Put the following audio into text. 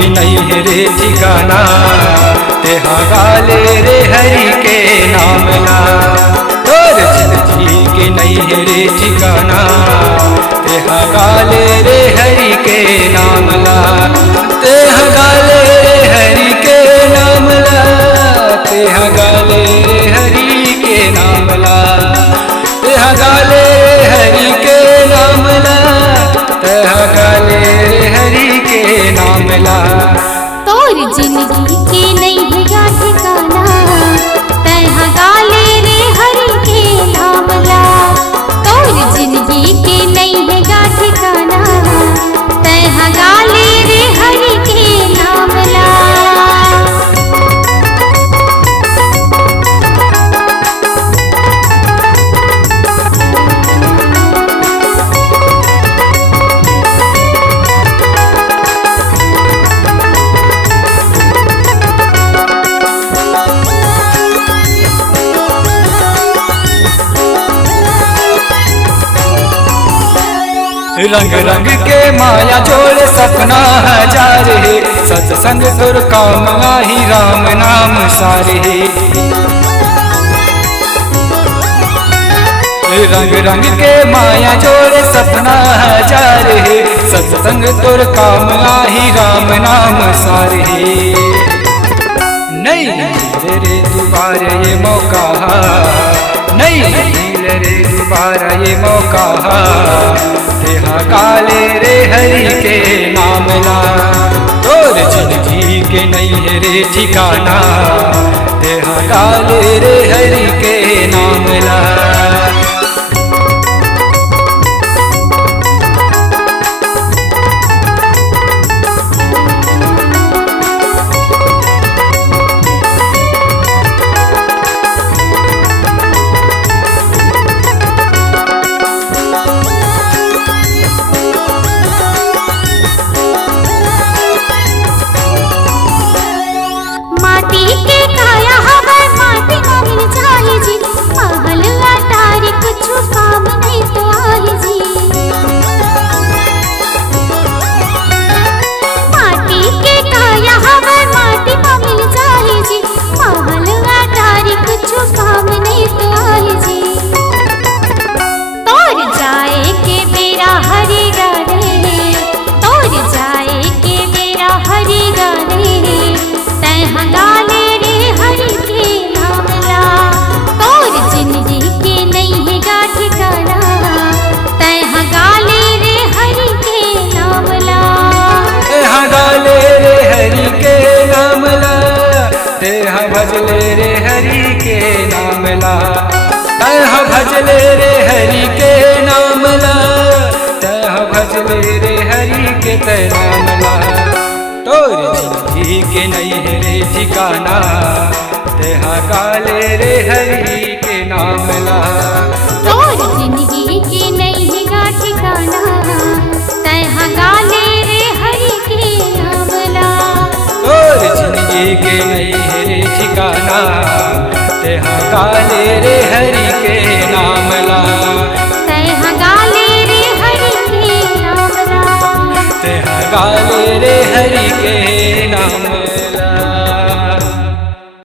के नहीं है रे ठिकाना, तेहा गाले रे हरि के नाम ला। तोर जिंदगी के नहीं है रे ठिकाना, तेहा गाले रे हरि के नाम ला। तेहा गाले रे हरि के नाम ला, तेहा गाले रे हरि के नाम ला। तेहा गाले रे हरि के नाम ला, तेहा गाले रे हरि के नाम ला। तोर जिंदगी के नहीं है ठिकाना, तेहा गाले रे हरि के नाम ला। तोर जिंदगी के नहीं है ठिकाना, तेहा गाले रे हरि के नाम ला। रंग रंग के माया जोड़ सपना हजार है, सत्संग सुर काम आही राम नाम सारे। रंग रंग के माया जोड़ सपना हजार है, सत्संग तुर काम आही राम नाम सारे। नहीं मिले रे दोबारा ये मौका, नहीं मिले रे दोबारा ये मौका, तेहा गाले रे हरि के नाम ला। तोर जिंदगी के नहीं है रे ठिकाना, तेहा गाले रे हरि के नाम ला। माटी के काया हवा माटी में मिल जाए जी, महल अटारी कुछ काम नहीं तो आए जी। माटी के काया हवा माटी में मिल जाए जी, महल अटारी कुछ काम नहीं तो आए जी। तोर जाए के बेरा हरि गाने, तोर जाए के बेरा हरि गाने, तेहा गाले रे हरि के नाम ला। तोर जिंदगी के नहीं है ठिकाना, तेहा गाले रे हरि के नाम ला। तेहा गाले रे हरि के नाम ला, तेहा भजले रे हरि के नाम ला। तेहा भजले रे हरि के नाम ला, तेहा भजले रे हरि के ते नाम ला। तोर जिंदगी के नहीं है रे ठिकाना, तेहा गाले रे हरि के नाम ला। तोर जिंदगी के नहीं है ठिकाना, तेहा गाले रे हरि के नाम ला। तोर जिंदगी के नहीं है रे ठिकाना, तेहा गाले रे हरि के नाम ला। तेहा गाले रे हरि के नाम ला। तेहा गाले रे हरि के नाम